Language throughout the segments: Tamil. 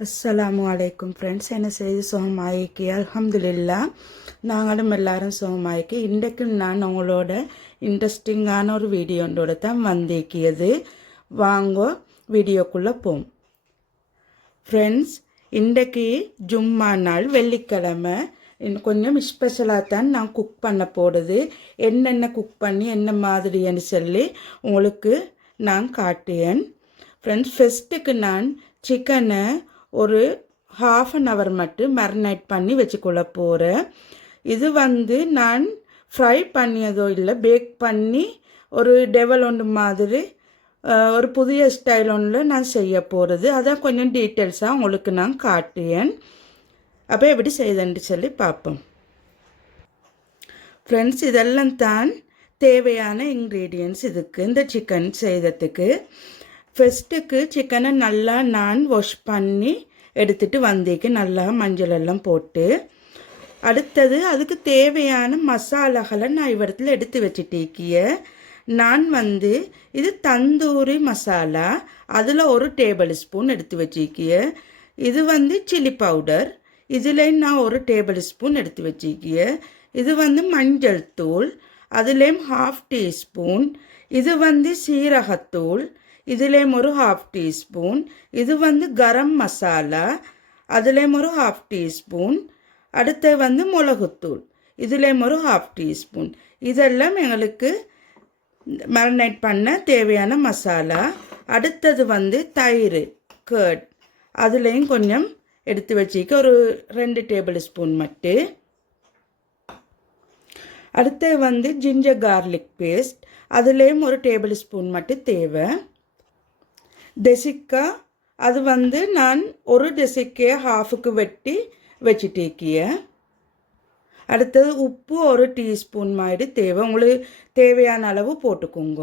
அஸ்ஸலாமு அலைக்கும் ஃப்ரெண்ட்ஸ். என்ன செய்து சுகமாயிக்கி அல்ஹம்துலில்லா. நாங்களும் எல்லாரும் சுகமாயிக்கி. இன்றைக்கும் நான் உங்களோட இன்ட்ரெஸ்டிங்கான ஒரு வீடியோண்டோட தான் வந்திருக்கியது. வாங்கோ வீடியோக்குள்ளே போம் ஃப்ரெண்ட்ஸ். இன்றைக்கு ஜும்மா நாள், வெள்ளிக்கிழமை. கொஞ்சம் ஸ்பெஷலாக தான் நான் குக் பண்ண போடுது. என்னென்ன குக் பண்ணி என்ன மாதிரின்னு சொல்லி உங்களுக்கு நான் காட்டுவேன் ஃப்ரெண்ட்ஸ். ஃபஸ்ட்டுக்கு நான் சிக்கனை ஒரு ½ மட்டும் மேரினேட் பண்ணி வச்சுக்கொள்ள போகிறேன். இது நான் ஃப்ரை பண்ணியதோ இல்லை, பேக் பண்ணி ஒரு டெவல் ஒன்று மாதிரி ஒரு புதிய ஸ்டைல் ஒன்றில் நான் செய்ய போகிறது. அதான் கொஞ்சம் டீட்டெயில்ஸாக உங்களுக்கு நான் காட்டுவேன். அப்போ எப்படி செய்யுதுன்னு சொல்லி பார்ப்போம் ஃப்ரெண்ட்ஸ். இதெல்லாம் தான் தேவையான இன்க்ரீடியன்ட்ஸ் இதுக்கு, இந்த சிக்கன் செய்கிறதுக்கு. ஃபஸ்ட்டுக்கு சிக்கனை நல்லா நான் வாஷ் பண்ணி எடுத்துகிட்டு வந்தேக்கு, நல்லா மஞ்சள் எல்லாம் போட்டு. அடுத்தது அதுக்கு தேவையான மசாலாகளை நான் இவ்விடத்தில் எடுத்து வச்சுட்டேக்கிய. நான் இது தந்தூரி மசாலா, அதில் ஒரு டேபிள் ஸ்பூன் எடுத்து வச்சுக்கிய. இது சில்லி பவுடர், இதில் நான் ஒரு டேபிள் ஸ்பூன் எடுத்து வச்சுக்கிய. இது மஞ்சள் தூள், அதுலேயும் ½ டீஸ்பூன். இது சீரகத்தூள், இதுலேயும் ஒரு ½ டீஸ்பூன். இது கரம் மசாலா, அதுலேயும் ஒரு ½ டீஸ்பூன். அடுத்து மிளகுத்தூள், இதுலேயும் ஒரு ½ டீஸ்பூன். இதெல்லாம் எங்களுக்கு மேரினேட் பண்ண தேவையான மசாலா. அடுத்தது தயிர், கர்ட், அதுலேயும் கொஞ்சம் எடுத்து வச்சுக்க, ஒரு 2 டேபிள் ஸ்பூன் மட்டும். அடுத்து ஜிஞ்சர் கார்லிக் பேஸ்ட், அதுலேயும் ஒரு டேபிள் ஸ்பூன் மட்டும் தேவை. டெசிக்கா, அது நான் ஒரு டெசிக்கையை ½ வெட்டி வச்சுட்டேக்கிய. அடுத்தது உப்பு ஒரு டீஸ்பூன் மாதிரி தேவை, உங்களுக்கு தேவையான அளவு போட்டுக்கோங்க.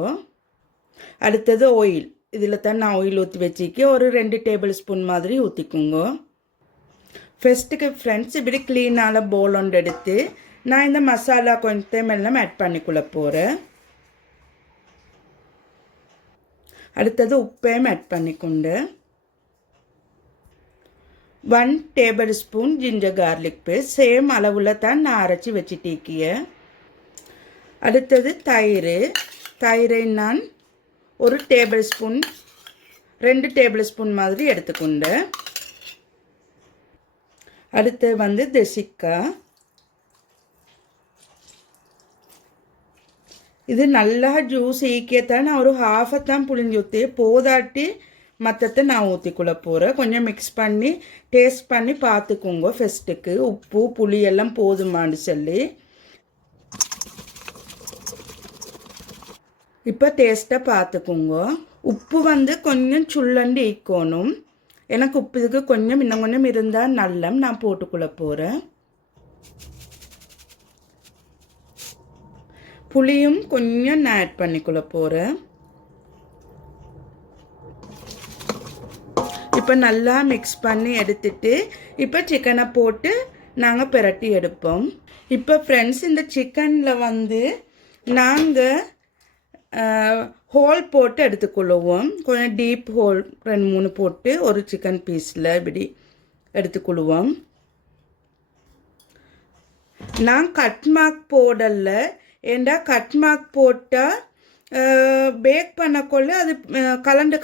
அடுத்தது ஆயில், இதில் தான் நான் ஆயில் ஊற்றி வச்சுக்க, ஒரு 2 டேபிள் ஸ்பூன் மாதிரி ஊற்றிக்கோங்க. ஃபஸ்ட்டுக்கு ஃப்ரெண்ட்ஸ், இப்படி க்ளீனான பவுல் ஒன்று எடுத்து நான் இந்த மசாலா கொஞ்சம் எல்லாம் ஆட் பண்ணிக்குள்ள போகிறேன். அடுத்தது உப்பையும் ஆட் பண்ணிக்கொண்டு 1 table spoon ginger garlic paste, same அளவில் தான் நான் அரைச்சி வச்சுட்டேக்கிய. அடுத்தது தயிரை நான் ஒரு டேபிள் ஸ்பூன், 2 டேபிள் ஸ்பூன் மாதிரி எடுத்துக்கொண்டு. அடுத்து டெசிக்கா, இது நல்லா ஜூஸ் ஈக்கியத்தான் நான் ஒரு ½ தான் புளிஞ்சு ஊற்றி, போதாட்டி மற்றத்தை நான் ஊற்றிக்குள்ள போகிறேன். கொஞ்சம் மிக்ஸ் பண்ணி டேஸ்ட் பண்ணி பார்த்துக்கோங்க ஃபஸ்ட்டுக்கு, உப்பு புளி எல்லாம் போதுமான்னு சொல்லி. இப்போ டேஸ்ட்டை பார்த்துக்கோங்க. உப்பு கொஞ்சம் சுள்ளண்டு ஈக்கணும். எனக்கு உப்பு இதுக்கு கொஞ்சம் இன்னும் கொஞ்சம் இருந்தால் நல்ல நான் போட்டுக்குள்ள போகிறேன். புளியும் கொஞ்சம் நான் ஆட் பண்ணிக்குள்ள போகிறேன். இப்போ நல்லா மிக்ஸ் பண்ணி எடுத்துட்டு இப்போ சிக்கனை போட்டு நாங்கள் பிரட்டி எடுப்போம். இப்போ ஃப்ரெண்ட்ஸ், இந்த சிக்கனில் நாங்கள் ஹோல் போட்டு எடுத்துக்கொள்ளுவோம். கொஞ்சம் டீப் ஹோல் 2-3 போட்டு ஒரு சிக்கன் பீஸில் இப்படி எடுத்துக்கொள்ளுவோம். நான் கட் மார்க் போடலை, ஏண்டா கட் மார்க் போட்டால் பேக் பண்ணக்கொள்ள அது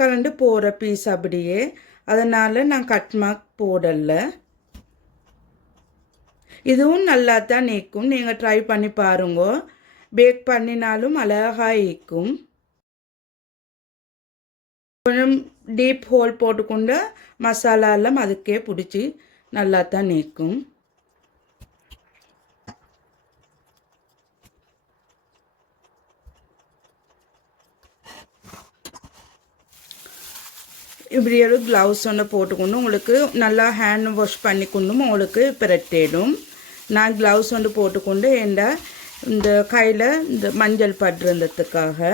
கலண்டு போகிற பீஸ் அப்படியே, அதனால் நான் கட் மார்க் போடலை. இதுவும் நல்லா தான் நீக்கும், நீங்கள் ட்ரை பண்ணி பாருங்க. பேக் பண்ணினாலும் அழகாக ஈக்கும். கொஞ்சம் டீப் ஹோல் போட்டுக்கொண்டு மசாலா எல்லாம் அதுக்கே பிடிச்சி நல்லா தான் நீக்கும். இப்படி ஒரு க்ளவுஸ் ஒன்று போட்டுக்கொண்டு உங்களுக்கு நல்லா ஹேண்ட் வாஷ் பண்ணிக்கொண்டும் உங்களுக்கு பிரட்டிடும். நான் க்ளவுஸ் ஒன்று போட்டுக்கொண்டு இந்த கையில் இந்த மஞ்சள் படுறதுக்காக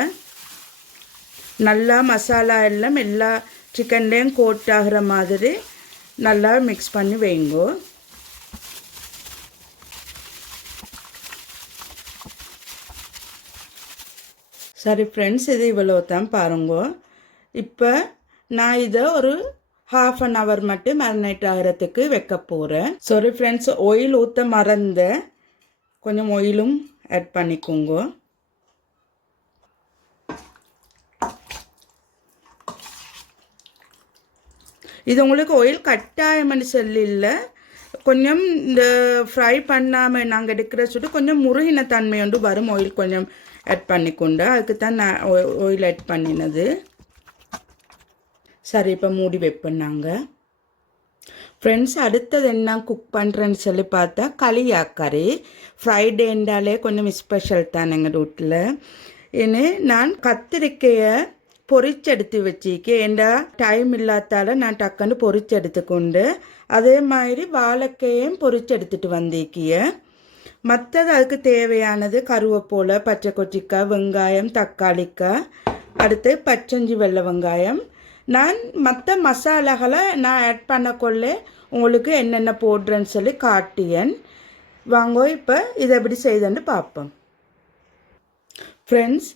நல்லா மசாலா எல்லாம் எல்லா சிக்கன்லேயும் கோட் ஆகிற மாதிரி நல்லா மிக்ஸ் பண்ணி வைங்கோ. சரி ஃப்ரெண்ட்ஸ், இது இவ்வளோ தான் பாருங்க. இப்போ நான் இதை ஒரு ஹாஃப் அன் ஹவர் மட்டும் மேரினேட் ஆகிறதுக்கு வைக்க போகிறேன். சாரி ஃப்ரெண்ட்ஸ், ஆயில் ஊற்ற மறந்த கொஞ்சம் ஆயிலும் ஆட் பண்ணிக்கோங்க. இது உங்களுக்கு ஆயில் கட்டாயம்னு சொல்லல, கொஞ்சம் இந்த ஃப்ரை பண்ணாமல் நாங்கள் எடுக்கிற சுட்டு கொஞ்சம் முருகின தன்மை வந்து வரும். ஆயில் கொஞ்சம் ஆட் பண்ணிக்கொண்டு அதுக்கு தான் நான் ஆயில் ஆட் பண்ணினது. சரி, இப்போ மூடி வைப்பேன். நாங்கள் ஃப்ரெண்ட்ஸ் அடுத்தது என்ன குக் பண்ணுறேன்னு சொல்லி பார்த்தா களியாக்கறி. ஃப்ரைடேண்டாலே கொஞ்சம் ஸ்பெஷல் தான் எங்கள் வீட்டில். ஏன்னு நான் கத்திரிக்கையை பொரிச்செடுத்து வச்சிக்கேன். ஏண்டா டைம் இல்லாதால நான் டக்குன்னு பொரிச்செடுத்துக்கொண்டு அதே மாதிரி வாழைக்கையும் பொரிச்செடுத்துட்டு வந்திக்கிய. மற்றது அதுக்கு தேவையானது கருவேப்பிலை, பச்சை கொச்சிக்காய், வெங்காயம், தக்காளிக்காய், அடுத்து பச்சஞ்சி வெள்ளை வெங்காயம். நான் மற்ற மசாலாகளை நான் ஆட் பண்ணக்கொள்ள உங்களுக்கு என்னென்ன போடுறேன்னு சொல்லி காட்டியன். வாங்க இப்போ இதை எப்படி செய்தேன்னு பார்ப்போம். ஃப்ரெண்ட்ஸ்,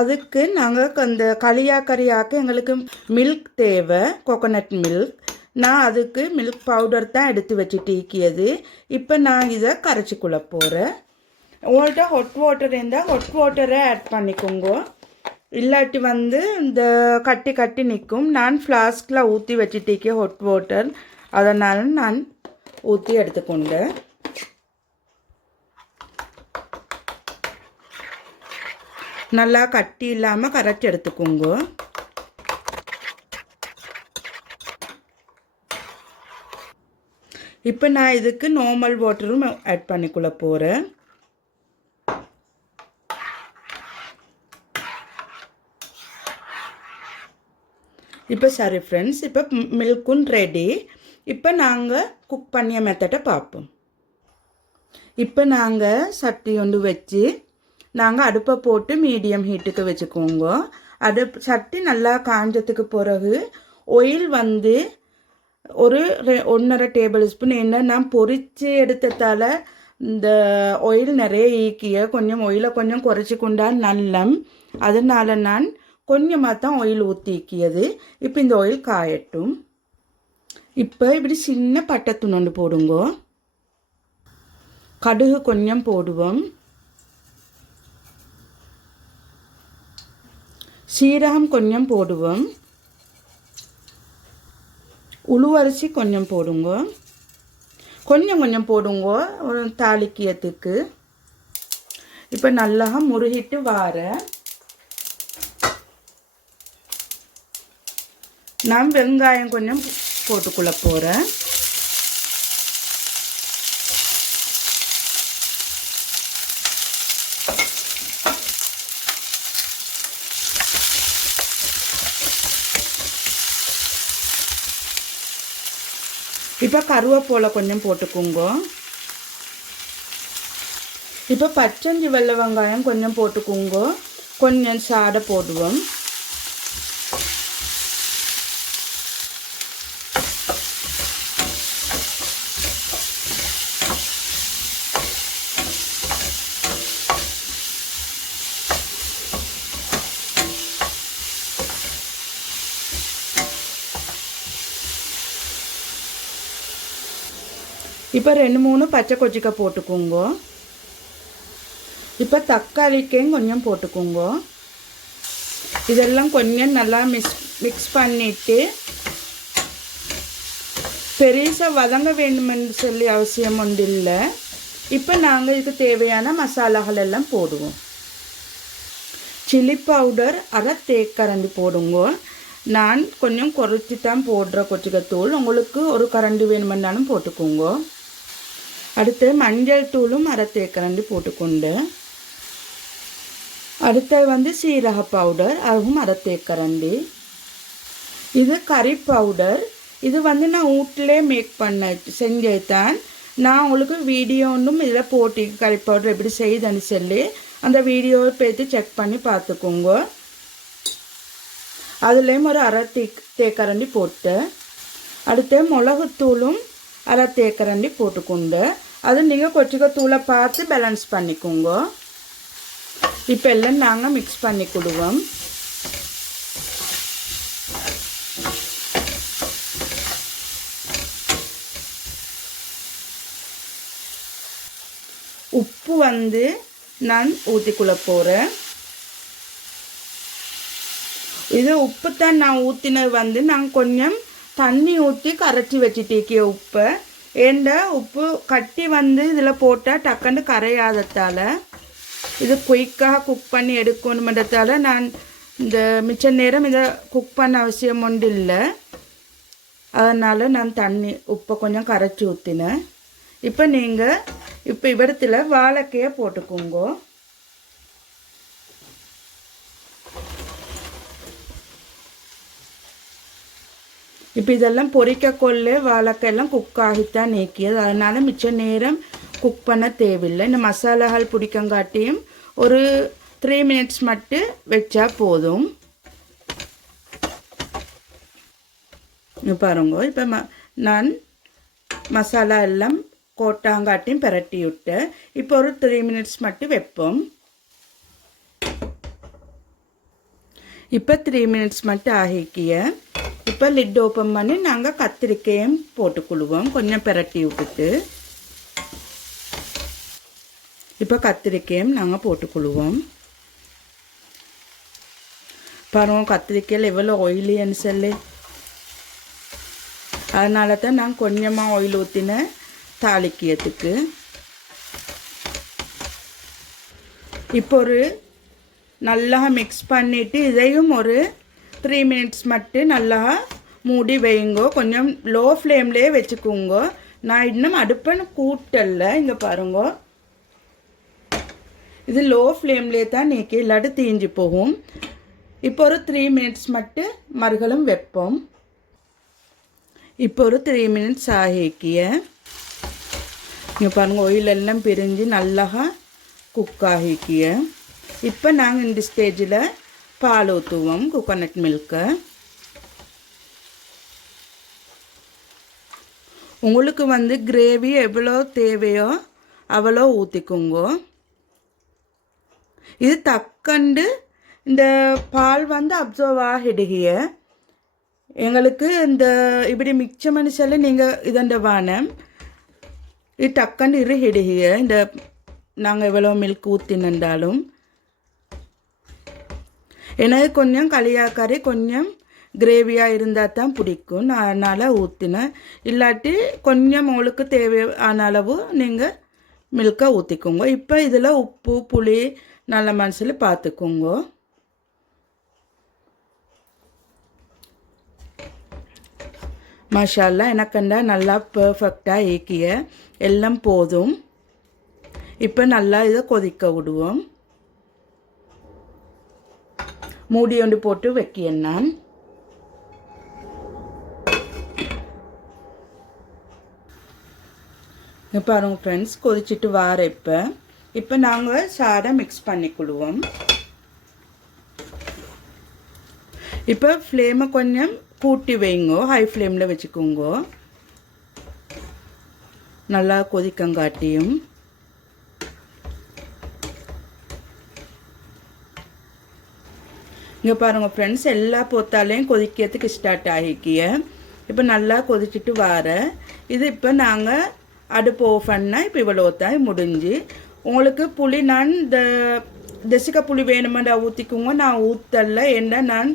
அதுக்கு நாங்கள் அந்த களியாக்கறியாக்க எங்களுக்கு மில்க் தேவை, கோகோனட் மில்க். நான் அதுக்கு மில்க் பவுடர் தான் எடுத்து வச்சுட்டு ஈக்கியது. இப்போ நான் இதை கரைச்சிக்குள்ள போகிறேன். உங்கள்கிட்ட ஹாட் வாட்டர் இருந்தால் ஹாட் வாட்டரை ஆட் பண்ணிக்கோங்க. இல்லாட்டி இந்த கட்டி கட்டி நிற்கும். நான் ஃப்ளாஸ்கில் ஊற்றி வச்சுட்டேக்கே ஹாட் வாட்டர், அதனால் நான் ஊற்றி எடுத்துக்கொண்டேன். நல்லா கட்டி இல்லாமல் கரைச்சி எடுத்துக்கோங்க. இப்போ நான் இதுக்கு நார்மல் வாட்டரும் ஆட் பண்ணிக்குள்ள போகிறேன். இப்போ சரி ஃப்ரெண்ட்ஸ், இப்போ மில்க்கும் ரெடி. இப்போ நாங்கள் குக் பண்ணிய மெத்தடை பார்ப்போம். இப்போ நாங்கள் சட்டி ஒன்று வச்சு நாங்கள் அடுப்பை போட்டு மீடியம் ஹீட்டுக்கு வச்சுக்கோங்க. சட்டி நல்லா காஞ்சதுக்கு பிறகு ஆயில் ஒரு 1.5 டேபிள் ஸ்பூன். என்ன நான் பொரித்து எடுத்ததால் இந்த ஆயில் நிறைய ஈக்கிய, கொஞ்சம் ஆயிலை கொஞ்சம் குறைச்சி கொண்டா நல்லம். அதனால் நான் கொஞ்சமாக தான் ஆயில் ஊற்றிக்கியது. இப்போ இந்த ஆயில் காயட்டும். இப்போ இப்படி சின்ன பட்டை துணண்டு போடுங்க. கடுகு கொஞ்சம் போடுவோம். சீரகம் கொஞ்சம் போடுவோம். உளுவரிசி கொஞ்சம் போடுங்க. கொஞ்சம் கொஞ்சம் போடுங்க தாளிக்கியத்துக்கு. இப்போ நல்லா முருகிட்டு நான் வெங்காயம் கொஞ்சம் போட்டுக்குள்ள போகிறேன். இப்போ கருவேப்பிலை கொஞ்சம் போட்டுக்கோங்க. இப்போ பச்சஞ்சி வெள்ளை வெங்காயம் கொஞ்சம் போட்டுக்கோங்க. கொஞ்சம் சாடை போடுவோம். இப்போ 2-3 பச்சை கொச்சிக்காய் போட்டுக்கோங்க. இப்போ தக்காளிக்கையும் கொஞ்சம் போட்டுக்கோங்க. இதெல்லாம் கொஞ்சம் நல்லா மிக்ஸ் பண்ணிவிட்டு, பெருசாக வதங்க வேண்டுமென்று சொல்லி அவசியம் ஒன்று இல்லை. இப்போ நாங்கள் இதுக்கு தேவையான மசாலாகள் எல்லாம் போடுவோம். சில்லி பவுடர் 1/2 தேக்கரண்டி போடுங்க. நான் கொஞ்சம் குறைச்சி தான் போடுற கொச்சிக்காய்த்தூள். உங்களுக்கு ஒரு கரண்டி வேணுமென்னாலும் போட்டுக்கோங்க. அடுத்து மஞ்சள் தூளும் 1/2 தேக்கரண்டி போட்டுக்கொண்டு, அடுத்து சீரக பவுடர், அதுவும் 1/2 தேக்கரண்டி. இது கறி பவுடர். இது நான் வீட்டிலே மேக் செஞ்சது தான். நான் உங்களுக்கு வீடியோ ஒன்றும் இதில் போட்டி கறி பவுடர் எப்படி செய்யுதுன்னு சொல்லி அந்த வீடியோவை பார்த்து செக் பண்ணி பார்த்துக்கோங்க. அதுலேயும் ஒரு 1/2 தேக்கரண்டி போட்டு, அடுத்து மிளகுத்தூளும் 1/2 தேக்கரண்டி போட்டுக்கொண்டு, அது நீங்கள் கொச்சிக்காய்த்தூளை பார்த்து பேலன்ஸ் பண்ணிக்கோங்க. இப்போ எல்லாம் நாங்கள் மிக்ஸ் பண்ணி கொடுவோம். உப்பு வந்து நான் ஊற்றிக்குள்ள போகிறேன். இது உப்பு தான் நான் ஊற்றினது வந்து நான் கொஞ்சம் தண்ணி ஊற்றி கரைச்சி வச்சுட்டேக்கிய உப்பை. ஏண்டா உப்பு கட்டி வந்து இதில் போட்டால் டக்குன்னு கரையாததால் இது குயிக்காக குக் பண்ணி எடுக்கணுன்றதால நான் இந்த மிச்ச நேரம் இதை குக் பண்ண அவசியம் ஒன்று இல்லை. அதனால் நான் தண்ணி உப்பை கொஞ்சம் கரைச்சி ஊற்றினேன். இப்போ நீங்கள் இவ்விடத்தில் வாழைக்காயை போட்டுக்கோங்க. இப்போ இதெல்லாம் பொரிக்கக்கொள்ளே வாழைக்காயெல்லாம் குக் ஆகித்தான் நீக்கியது. அதனால் மிச்ச நேரம் குக் பண்ண தேவையில்லை. இந்த மசாலாகள் பிடிக்கங்காட்டியும் ஒரு 3 மினிட்ஸ் மட்டும் வச்சா போதும். பாருங்க, இப்போ நான் மசாலா எல்லாம் கோட்டாங்காட்டியும் பிரட்டி விட்டேன். இப்போ ஒரு 3 மினிட்ஸ் மட்டும் வைப்போம். இப்போ 3 மினிட்ஸ் மட்டும் ஆகிக்கிய. இப்போ லிட் ஓப்பன் பண்ணி நாங்கள் கத்திரிக்காயும் போட்டுக்கொள்வோம் கொஞ்சம் பிரட்டி விட்டுட்டு. இப்போ கத்திரிக்காயும் நாங்கள் போட்டுக்கொள்வோம். பாருங்க கத்திரிக்காயில் எவ்வளோ ஆயிலின்னு சொல்லி. அதனால தான் நான் கொஞ்சமாக ஆயில் ஊற்றினேன் தாளிக்கிறதுக்கு. இப்போ ஒரு நல்லா மிக்ஸ் பண்ணிவிட்டு இதையும் ஒரு 3 மினிட்ஸ் மட்டும் நல்லா மூடி வைங்கோ. கொஞ்சம் லோ ஃப்ளேம்லேயே வச்சுக்கோங்க. நான் இன்னும் அடுப்பன்னு கூட்டல. இங்கே பாருங்க, இது லோ ஃப்ளேம்லேயே தான் நீக்கி இல்லாட்டி தீஞ்சு போகும். இப்போ ஒரு 3 மினிட்ஸ் மட்டும் மறுகளும் வைப்போம். இப்போ ஒரு 3 மினிட்ஸ் ஆகிக்கிய. இங்கே பாருங்கள் ஆயில் எல்லாம் பிரிஞ்சு நல்லா குக் ஆகிக்கிய. இப்போ நாங்கள் இந்த ஸ்டேஜில் பால் ஊற்றுவோம், கோகோனட் மில்கை. உங்களுக்கு வந்து கிரேவி எவ்வளோ தேவையோ அவ்வளோ ஊற்றிக்கோங்க. இது தக்கண்டு இந்த பால் வந்து அப்சர்வ் ஆகிடுகிய. எங்களுக்கு இந்த இப்படி மிச்ச மனுஷால நீங்கள் இதண்ட வானம் இது டக்கண்டு இருகிடுகிய. இந்த நாங்கள் எவ்வளோ மில்க் ஊற்றினாலும் எனக்கு கொஞ்சம் களியாக்கறி கொஞ்சம் கிரேவியாக இருந்தால் தான் பிடிக்கும். நான் அதனால் ஊற்றினேன். இல்லாட்டி கொஞ்சம் உங்களுக்கு தேவையான அளவு நீங்கள் மில்கை ஊற்றிக்கோங்க. இப்போ இதில் உப்பு புளி நல்ல மனசில் பார்த்துக்கோங்க. மசாலா எனக்கண்டா நல்லா பர்ஃபெக்டாக ஏக்கிய எல்லாம் போதும். இப்போ நல்லா இதை கொதிக்க விடுவோம். மூடி ஒன்று போட்டு வைக்கிறேன் நான். பாருங்க ஃப்ரெண்ட்ஸ், கொதிச்சுட்டு வார. இப்போ நாங்கள் சாரை மிக்ஸ் பண்ணிக்கொள்வோம். இப்போ ஃப்ளேமை கொஞ்சம் கூட்டி வைங்கோ, ஹை ஃப்ளேமில் வச்சுக்கோங்க. நல்லா கொதிக்கங்காட்டியும் இங்கே பாருங்கள் ஃப்ரெண்ட்ஸ், எல்லா பொத்தாலையும் கொதிக்கிறதுக்கு ஸ்டார்ட் ஆகிக்கிய. இப்போ நல்லா கொதிச்சுட்டு வார. இது இப்போ நாங்கள் அடுப்பு ஆஃப் பண்ணால் இப்போ இவ்வளோ தான் முடிஞ்சு. உங்களுக்கு புளி நான் இந்த தசிக்க புளி வேணுமெண்டா ஊற்றிக்குங்க. நான் ஊற்றல, ஏன்னா நான்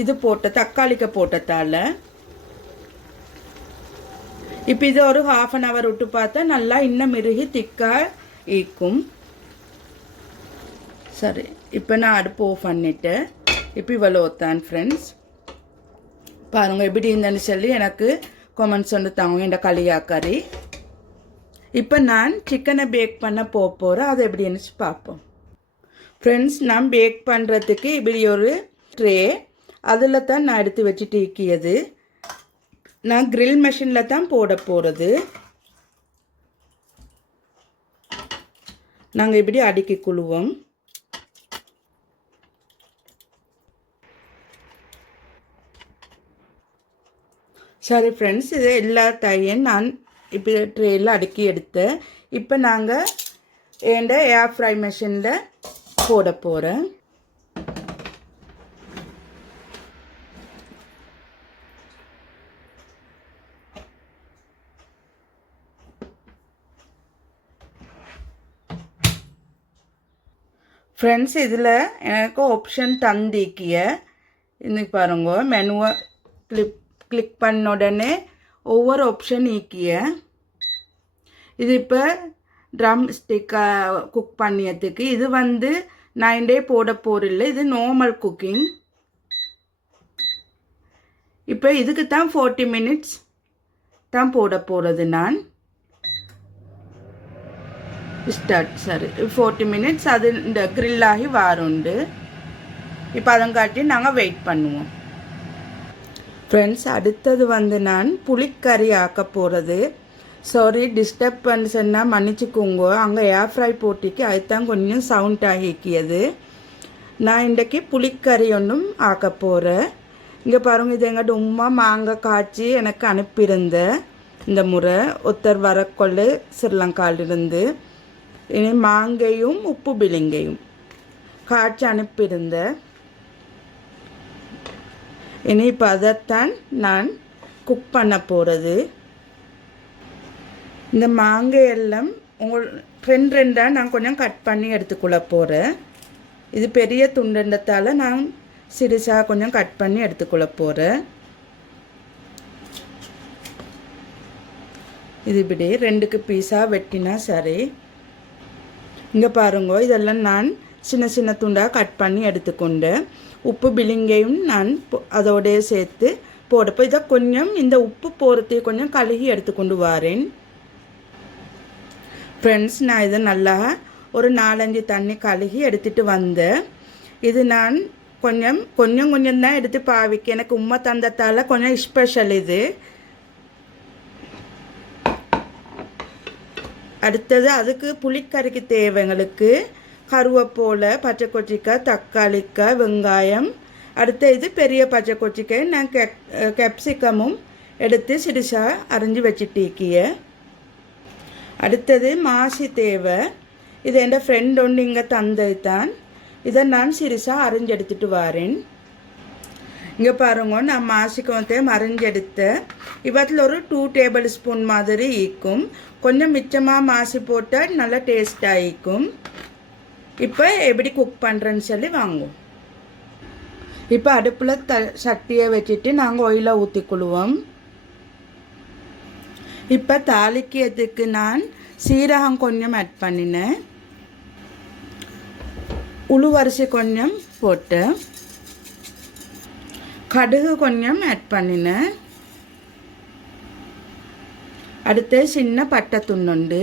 இது போட்ட தக்காளிக்க போட்டதால். இப்போ இது ஒரு 1/2 hour விட்டு பார்த்தா நல்லா இன்னும் மிருகி திக்காக ஈக்கும். சரி, இப்போ நான் அடுப்பு ஆஃப் பண்ணிவிட்டேன். இப்போ இவ்வளோ தான் ஃப்ரெண்ட்ஸ். பாருங்கள் எப்படி இருந்தேன்னு சொல்லி எனக்கு கமெண்ட்ஸ் வந்து தாங்க இந்த களியாக்கறி. இப்போ நான் சிக்கனை பேக் பண்ண போகிறேன். அது எப்படின்னு பார்ப்போம். ஃப்ரெண்ட்ஸ், நான் பேக் பண்ணுறதுக்கு இப்படி ஒரு ட்ரே அதில் தான் நான் எடுத்து வச்சுட்டு இருக்கியது. நான் கிரில் மெஷினில் தான் போட போகிறது. நாங்கள் இப்படி அடுக்கி கொள்வோம். சரி ஃப்ரெண்ட்ஸ், இது எல்லா தையும் நான் இப்போ ட்ரேயில் அடுக்கி எடுத்தேன். இப்போ நாங்கள் என் ஏர் ஃப்ரை மெஷினில் போட போகிறேன். ஃப்ரெண்ட்ஸ், இதில் எனக்கு ஆப்ஷன் தந்திக்கிய இன்னைக்கு பாருங்க, மெனுவை கிளிக் பண்ண உடனே ஒவ்வொரு ஆப்ஷன் நீக்கிய. இது இப்போ ட்ரம் ஸ்டிக்கை குக் பண்ணியதுக்கு. இது வந்து 9 டே போட போறில்லை, இது நார்மல் குக்கிங். இப்போ இதுக்கு தான் 40 மினிட்ஸ் தான் போட போகிறது. நான் சரி 40 மினிட்ஸ் அது இந்த கிரில் ஆகி வாருண்டு. இப்போ அதங்காட்டி நாங்கள் வெயிட் பண்ணுவோம். ஃப்ரெண்ட்ஸ், அடுத்தது வந்து நான் புளிக்கறி ஆக்க போகிறது. சாரி, டிஸ்டர்ப் பண்ண சொன்னால் மன்னிச்சுக்கோங்க. அங்கே ஏர் ஃப்ரை போட்டிக்கு அதுதான் கொஞ்சம் சவுண்ட் ஆகிக்கியது. நான் இன்றைக்கி புளிக்கறி ஒன்றும் ஆக்க போகிறேன். இங்கே பாருங்கள், இது எங்கிட்ட உமா மாங்காய் காய்ச்சி எனக்கு அனுப்பியிருந்த இந்த முறை ஒருத்தர் வரக்கொள்ளு ஸ்ரீலங்காலிருந்து. இனி மாங்கையும் உப்பு பிளிங்கையும் காய்ச்சி அனுப்பியிருந்த. இனி இப்போ அதைத்தான் நான் குக் பண்ண போகிறது. இந்த மாங்காயெல்லாம் ரெண்டாக நான் கொஞ்சம் கட் பண்ணி எடுத்துக்கொள்ள போகிறேன். இது பெரிய துண்டத்தால் நான் சிறுசாக கொஞ்சம் கட் பண்ணி எடுத்துக்கொள்ள போகிறேன். இது இப்படி 2 பீஸாக வெட்டினா சரி. இங்கே பாருங்க, இதெல்லாம் நான் சின்ன சின்ன துண்டாக கட் பண்ணி எடுத்துக்கொண்டேன். உப்பு பிளிங்கையும் நான் அதோடைய சேர்த்து போடப்போ இதை கொஞ்சம் இந்த உப்பு போகிறதையும் கொஞ்சம் கழுகி எடுத்துக்கொண்டு வரேன். ஃப்ரெண்ட்ஸ், நான் இதை நல்லா ஒரு 4-5 தண்ணி கழுகி எடுத்துகிட்டு வந்தேன். இது நான் கொஞ்சம் தான் எடுத்து பாவிக்க. எனக்கு உம்மை தந்தத்தால் கொஞ்சம் ஸ்பெஷல் இது. அடுத்தது அதுக்கு புளிக்கறிக்கு தேவைங்களுக்கு கருவேப்பிலை, பச்சை கொச்சிக்காய், தக்காளிக்காய், வெங்காயம். அடுத்த இது பெரிய பச்சை கொச்சிக்காய் நான் கேப்சிகமும் எடுத்து சிறுசாக அரிஞ்சு வச்சுட்டிக்கிய. அடுத்தது மாசி தேவை. இது என் ஃப்ரெண்ட் ஒன்று இங்கே தந்தது தான். இதை நான் சிறுசாக அரிஞ்சு எடுத்துகிட்டு வரேன். இங்கே பாருங்க, நான் மாசிக்கு வந்து அரிஞ்செடுத்தேன். இவற்றில் ஒரு 2 டேபிள் ஸ்பூன் மாதிரி ஈக்கும். கொஞ்சம் மிச்சமாக மாசி போட்டால் நல்லா டேஸ்டாக ஈக்கும். இப்போ எப்படி குக் பண்ணுறேன்னு சொல்லி வாங்குவோம். இப்போ அடுப்பில் சட்டியை வச்சுட்டு நாங்கள் ஆயிலை ஊற்றிக்கொள்வோம். இப்போ தாளிக்கிறதுக்கு நான் சீரகம் கொஞ்சம் ஆட் பண்ணினேன். உளுவரிசி கொஞ்சம் போட்டேன். கடுகு கொஞ்சம் ஆட் பண்ணினேன். அடுத்து சின்ன பட்டை துண்டு,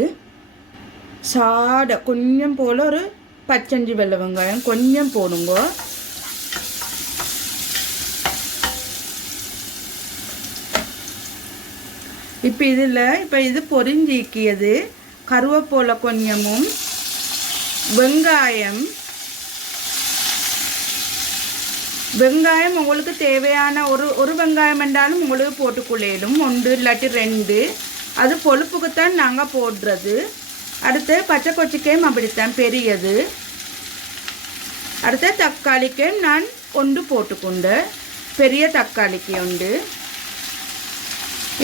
சாடை கொஞ்சம் போல் ஒரு 15 வெள்ளை வெங்காயம் கொஞ்சம் போடுங்க. இப்போ இது பொரிஞ்சிக்கியது. கருவேப்பிலை கொஞ்சமும் வெங்காயம் உங்களுக்கு தேவையான ஒரு வெங்காயம் என்றாலும் உங்களுக்கு போட்டுக்கொள்ளையிடும். 1 இல்லாட்டி 2. அது பொழுப்புக்குத்தான் நாங்கள் போடுறது. அடுத்து பச்சை கொச்சிக்காயும் அப்படித்தான் பெரியது. அடுத்து தக்காளிக்காயும் நான் 1 போட்டுக்கொண்டு, பெரிய தக்காளிக்கு உண்டு.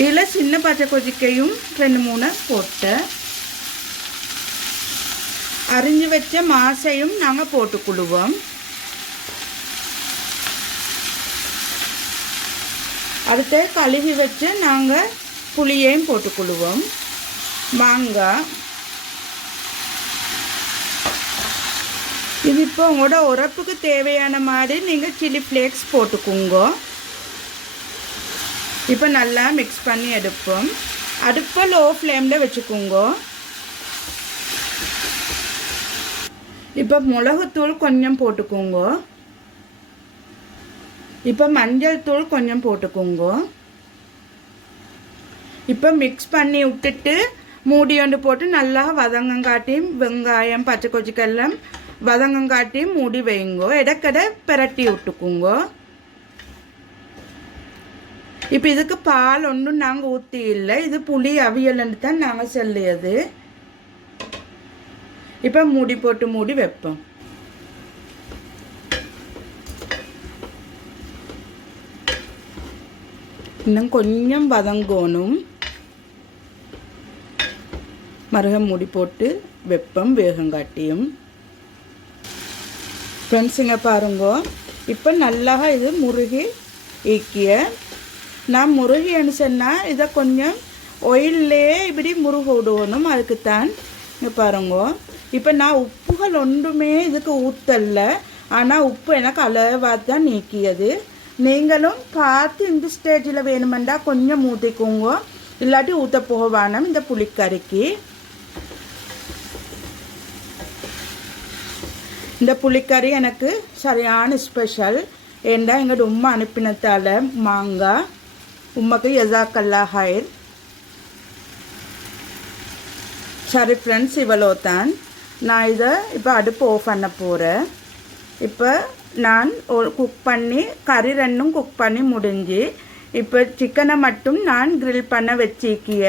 இதில் சின்ன பச்சை கொச்சிக்காயும் 2-3 போட்டு அரிஞ்சு வச்ச மாசையும் நாங்கள் போட்டுக்கொள்வோம். அடுத்து கழுவி வச்சு நாங்கள் புளியையும் போட்டுக்கொள்வோம். மாங்காய் இது இப்போ உங்களோட உரப்புக்கு தேவையான மாதிரி நீங்கள் சில்லி ஃப்ளேக்ஸ் போட்டுக்கோங்க. இப்போ நல்லா மிக்ஸ் பண்ணி எடுப்போம். அடுப்பை லோ ஃப்ளேமில் வச்சுக்கோங்க. இப்போ மிளகுத்தூள் கொஞ்சம் போட்டுக்கோங்க. இப்போ மஞ்சள் தூள் கொஞ்சம் போட்டுக்கோங்க. இப்போ மிக்ஸ் பண்ணி விட்டுட்டு மூடி ஒன்று போட்டு நல்லா வதங்கங்காட்டியும் வெங்காயம் பச்சை கொச்சிக்கெல்லாம் வதங்கங்காட்டியும் மூடி வைங்கோ. இடக்கடை பிரட்டி விட்டுக்குங்க. இப்போ இதுக்கு பால் ஒன்றும் நாங்கள் ஊற்றி இல்லை. இது புளி அவியல்னு தான் நாங்கள் சொல்லியது. இப்போ மூடி போட்டு மூடி வைப்போம். இன்னும் கொஞ்சம் வதங்கணும். மறுக மூடி போட்டு வெப்பம் வேகங்காட்டியும். ஃப்ரெண்ட்ஸ் இங்கே பாருங்க, இப்போ நல்லா இது முருகி ஈக்கிய. நான் முருகின்னு சொன்னால் இதை கொஞ்சம் ஒயிலே இப்படி முருக விடுவணும். அதுக்குத்தான் இங்கே பாருங்க. இப்போ நான் உப்புகள் ஒன்றுமே இதுக்கு ஊற்றல, ஆனால் உப்பு எனக்கு அளவாக தான் நீக்கியது. நீங்களும் பார்த்து இந்த ஸ்டேஜில் வேணுமெண்டா கொஞ்சம் ஊற்றிக்கோங்க, இல்லாட்டி ஊற்ற போக வேணும் இந்த புளிக்கறிக்கு. இந்த புளிக்கறி எனக்கு சரியான ஸ்பெஷல். ஏண்டா எங்கள் உம்மா அனுப்பினத்தால் மாங்காய் உம்மாக்கு ஜஸாக்கல்லா ஹைர். சரி ஃப்ரெண்ட்ஸ், இவ்வளோ தான். நான் இதை இப்போ அடுப்பு ஆஃப் பண்ண போகிறேன். இப்போ நான் குக் பண்ணி கறி ரெண்டும் குக் பண்ணி முடிஞ்சு இப்போ சிக்கனை மட்டும் நான் கிரில் பண்ண வச்சிக்கிய.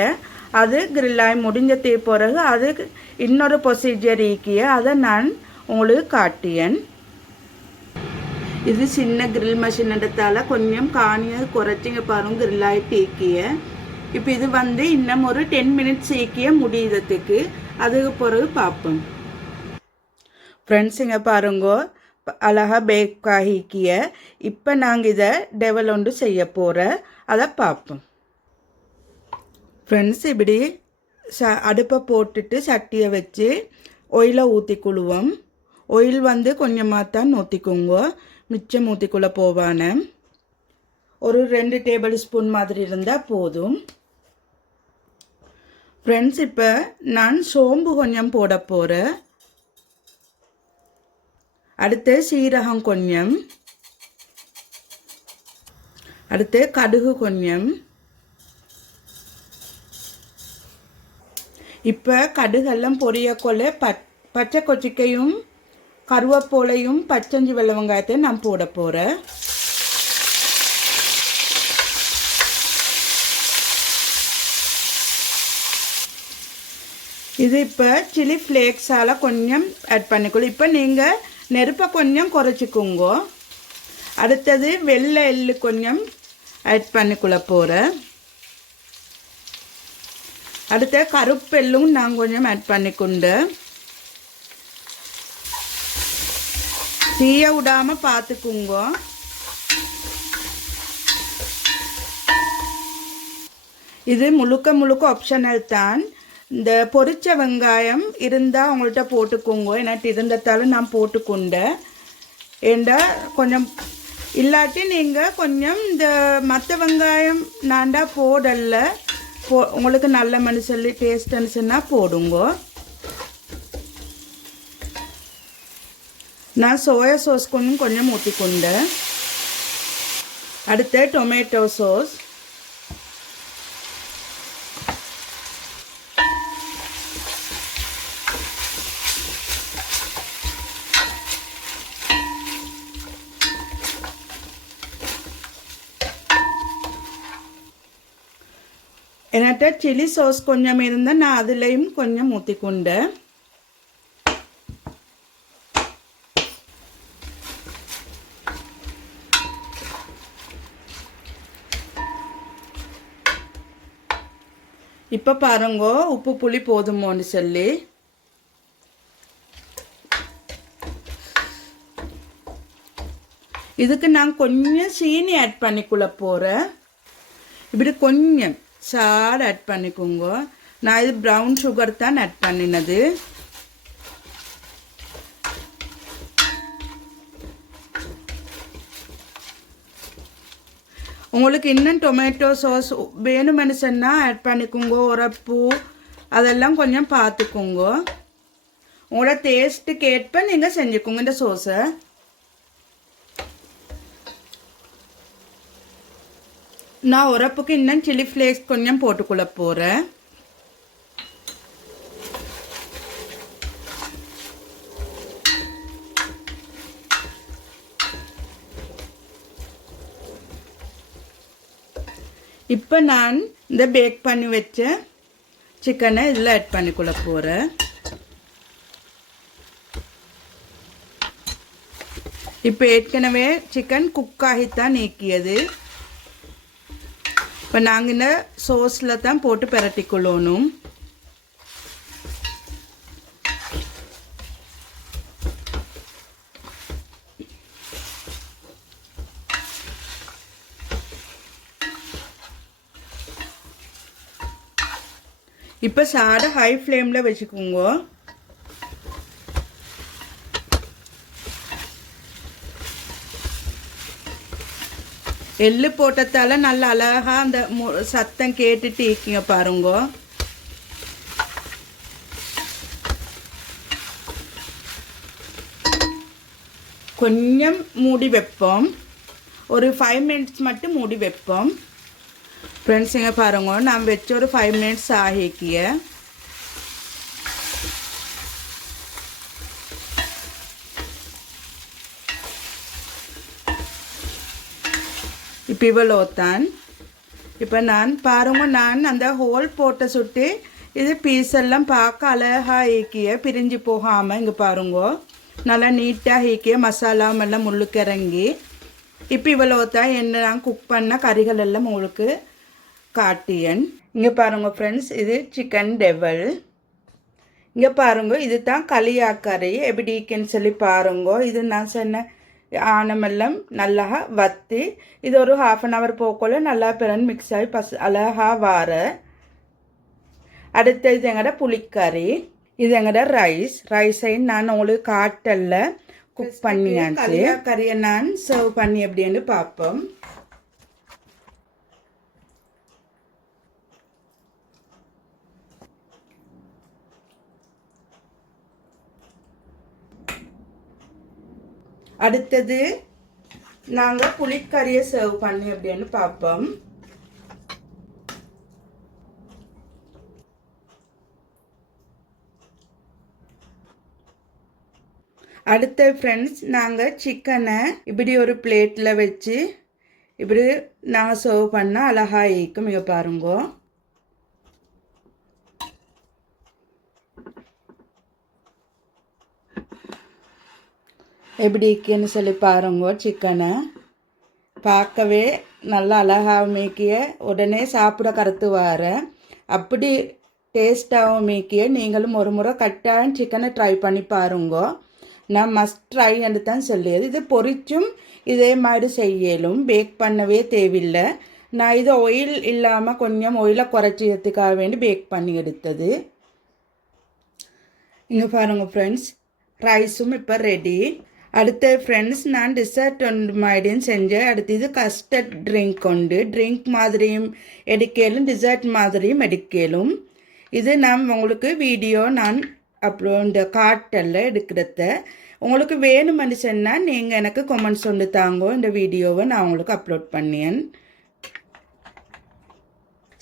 அது கிரில்லாகி முடிஞ்ச பிறகு அது இன்னொரு ப்ரொசீஜர் ஈக்கிய, அதை நான் உங்களுக்கு காட்டியேன். இது சின்ன கிரில் மிஷின்ன்றதால கொஞ்சம் காணியை குறைச்சிங்க பாருங்க, கிரில்லாகி ஈக்கிய. இப்போ இது இன்னும் ஒரு 10 மினிட்ஸ் ஈக்கிய முடியறதுக்கு, அதுக்கு பிறகு பார்ப்போம். ஃப்ரெண்ட்ஸ் இங்கே பாருங்க, அழகாக பேக் ஆகிக்கிய. இப்போ நாங்கள் இதை டெவல் ஒன்று செய்ய போகிறேன், அதை பார்ப்போம். ஃப்ரெண்ட்ஸ் இப்படி அடுப்பை போட்டுட்டு சட்டியை வச்சு ஒயிலை ஊற்றிக்குழுவோம். ஒயில் கொஞ்சமாக தான் ஊற்றிக்குங்க, மிச்சம் ஊற்றிக்குள்ளே போவான. ஒரு 2 டேபிள் ஸ்பூன் மாதிரி இருந்தால் போதும். ஃப்ரெண்ட்ஸ் இப்போ நான் சோம்பு கொஞ்சம் போட போகிறேன். அடுத்து சீரகம் கொஞ்சம், அடுத்து கடுகு கொஞ்சம். இப்போ கடுகெல்லாம் பொரியக்கொள்ள பச்சை கொச்சிக்கையும் கருவேப்பிலையும் பச்சஞ்சு வெள்ளை வெங்காயத்தை நான் போட போகிறேன். இது இப்போ சில்லி ஃப்ளேக்ஸால் கொஞ்சம் ஆட் பண்ணிக்கொள்ள. இப்போ நீங்கள் நெருப்பை கொஞ்சம் குறைச்சிக்கோங்க. அடுத்தது வெள்ளை எள்ளு கொஞ்சம் ஆட் பண்ணிக்கொள்ள போகிறேன். அடுத்த கருப்பெல்லும் நான் கொஞ்சம் ஆட் பண்ணிக்கொண்டு தீய விடாமல் பார்த்துக்குங்க. இது முழுக்க ஆப்ஷனல் தான். இந்த பொரிச்ச வெங்காயம் இருந்தால் உங்கள்கிட்ட போட்டுக்கோங்க, எனக்கு இருந்ததால் நான் போட்டுக்கொண்டேன். ஏண்டா கொஞ்சம் இல்லாட்டி நீங்கள் கொஞ்சம் இந்த மற்ற வெங்காயம் நான்டா போடலை, உங்களுக்கு நல்ல மனுஷன் டேஸ்ட்டுன்னு சொன்னால் போடுங்க. நான் சோயா சாஸ் கொஞ்சம் ஊற்றிக்கொண்டேன். அடுத்து டொமேட்டோ சாஸ், என்கிட்ட சில்லி சாஸ் கொஞ்சம் இருந்தால் நான் அதுலேயும் கொஞ்சம் ஊற்றிக்கொண்டேன். இப்போ பாருங்க உப்பு புளி போதுமோன்னு சொல்லி. இதுக்கு நான் கொஞ்சம் சீனி ஆட் பண்ணிக்குள்ள போகிறேன். இப்படி கொஞ்சம் சாட் ஆட் பண்ணிக்கோங்க. நான் இது ப்ரௌன் சுகர் தான் ஆட் பண்ணினது. உங்களுக்கு இன்னும் டொமேட்டோ சாஸ் வேணுமென்னு சொன்னால் ஆட் பண்ணிக்கோங்க. உரப்பு அதெல்லாம் கொஞ்சம் பார்த்துக்கோங்க. உங்களோட டேஸ்ட்டுக்கு ஏற்ப நீங்கள் செஞ்சுக்கோங்க இந்த சோஸை. நான் உரப்புக்கு இன்னும் சில்லி ஃப்ளேக்ஸ் கொஞ்சம் போட்டுக்குள்ள போகிறேன். இப்போ நான் இந்த பேக் பண்ணி வச்ச சிக்கனை இதில் ஆட் பண்ணிக்குள்ள போகிறேன். இப்போ ஏற்கனவே சிக்கன் குக் ஆகித்தான் நீக்கியது. இப்போ நாங்கள் இந்த சோஸில் தான் போட்டு பிரட்டிக்கொள்ளணும். இப்போ சாடை ஹை ஃப்ளேமில் வச்சுக்கோங்க. எள்ளு போட்டதால நல்ல அழகாக அந்த சத்தம் கேட்டுட்டு இருக்கீங்க பாருங்க. கொஞ்சம் மூடி வைப்போம், ஒரு 5 minutes மட்டும் மூடி வைப்போம். ஃப்ரெண்ட்ஸ் இங்கே பாருங்க, நான் வச்சு ஒரு 5 minutes ஆகிக்கிய. இப்போ இவ்வளோத்தான். இப்போ நான் பாருங்க, நான் அந்த ஹோல் போட்ட சுட்டு இது பீஸ் எல்லாம் பார்க்க அழகாக ஈக்கிய, பிரிஞ்சு போகாமல் இங்கே பாருங்க நல்லா நீட்டாக ஈக்கிய, மசாலாவெல்லாம் முள்ளுக்கு இறங்கி. இப்போ இவ்வளோத்தான் என்ன நான் குக் பண்ண கறிகள் எல்லாம் உங்களுக்கு காட்டியன். இங்கே பாருங்க ஃப்ரெண்ட்ஸ், இது சிக்கன் டெவல். இங்கே பாருங்க, இது தான் களியாக்கறி எப்படி ஈக்குன்னு சொல்லி பாருங்க. இது நான் சொன்ன ஆனமெல்லாம் நல்லா வத்தி இது ஒரு 1/2 hour போக்கல நல்லா பிறன் மிக்ஸ் ஆகி அழகா வார. அடுத்த இது எங்கட புளிக்கறி, இது எங்கட ரைஸை நான் உங்களுக்கு காட்டல்ல குக் பண்ணியாச்சு. கறியை நான் சர்வ் பண்ணி எப்படின்னு பார்ப்போம். அடுத்தது நாங்கள் புளிக்கறியை சர்வ் பண்ணி அப்படின்னு பார்ப்போம். அடுத்த ஃப்ரெண்ட்ஸ், நாங்கள் சிக்கனை இப்படி ஒரு பிளேட்டில் வச்சு இப்படி நாங்கள் சர்வ் பண்ணால் அழகாக இருக்கும். இங்கே பாருங்க. எப்படி இருக்குன்னு சொல்லி பாருங்க. சிக்கனை பார்க்கவே நல்லா அழகாக மேய்க்கிய, உடனே சாப்பிட கருத்து வார அப்படி டேஸ்ட்டாகவும் மேய்க்கிய. நீங்களும் ஒரு முறை கட்டாயம் சிக்கனை ட்ரை பண்ணி பாருங்க. நான் மஸ்ட் ட்ரை என்று தான் சொல்லியது. இது பொரிச்சும் இதே மாதிரி செய்யலும், பேக் பண்ணவே தேவையில்லை. நான் இது ஆயில் இல்லாமல் கொஞ்சம் ஆயிலை குறைச்சிக்கிறதுக்காக வேண்டி பேக் பண்ணி எடுத்தது. இங்கே பாருங்கள் ஃப்ரெண்ட்ஸ், ரைஸும் இப்போ ரெடி. அடுத்த ஃப்ரெண்ட்ஸ், நான் டிசர்ட் ஒன்று மாதிரியும் செஞ்சேன். அடுத்து இது கஸ்டர்ட் ட்ரிங்க் உண்டு. ட்ரிங்க் மாதிரியும் எடுக்கலும், டிசர்ட் மாதிரியும் எடுக்கலும். இது நான் உங்களுக்கு வீடியோ நான் அப்புறம் இந்த காட்டலில் எடுக்கிறத உங்களுக்கு வேணுமென்னு சொன்னால் நீங்கள் எனக்கு கமெண்ட்ஸ் ஒன்று தாங்கோ. இந்த வீடியோவை நான் உங்களுக்கு அப்லோட் பண்ணியேன்.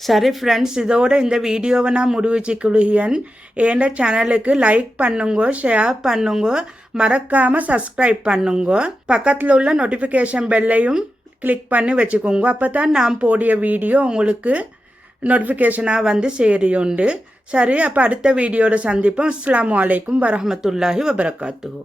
சரி ஃப்ரெண்ட்ஸ், இதோட இந்த வீடியோவை நான் முடிவுச்சிக்குழுகியன். என் சேனலுக்கு லைக் பண்ணுங்க, ஷேர் பண்ணுங்க, மறக்காமல் சப்ஸ்கிரைப் பண்ணுங்க. பக்கத்தில் உள்ள நோட்டிஃபிகேஷன் பெல்லையும் கிளிக் பண்ணி வச்சுக்கோங்க. அப்போ தான் நான் போடிய வீடியோ உங்களுக்கு நோட்டிஃபிகேஷனாக வந்து சேரியுண்டு. சரி, அப்போ அடுத்த வீடியோவில் சந்திப்போம். அஸ்ஸலாமு அலைக்கும் வரஹ்மத்துல்லாஹி வபரகாத்துஹு.